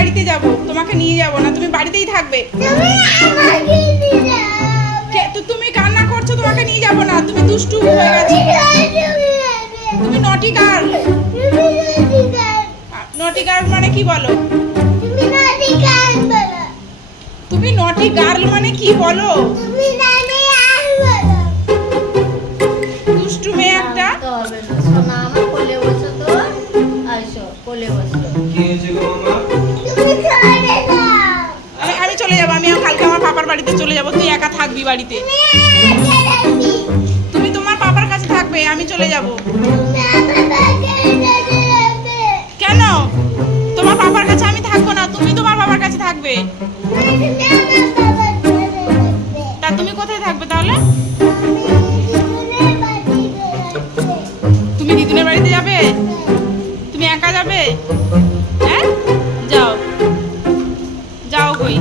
বাড়িতে যাব, তোমাকে নিয়ে যাব না, তুমি বাড়িতেই থাকবে। তো তুমি কান্না করছো, তোমাকে নিয়ে যাব না, তুমি দুষ্টু হয়ে গেছো। তুমি নটি গার্ল। নটি গার্ল মানে কি বলো? তুমি নটি গার্ল মানে কি বলো? দুষ্টু মেয়ে একটা। আমি চলে যাবো, আমি কালকে আমার পাপার বাড়িতে চলে যাবো, তুই একা থাকবি বাড়িতে। তুমি তোমার পাপার কাছে থাকবে, আমি চলে যাব। কেন? তোমার পাপার কাছে আমি থাকবো না, তুমি তোমার বাবার কাছে থাকবে। তা তুমি কোথায় থাকবে তাহলে? তুমি দিদুনের বাড়িতে যাবে? তুমি একা যাবে? হ্যাঁ, যাও যাও কই।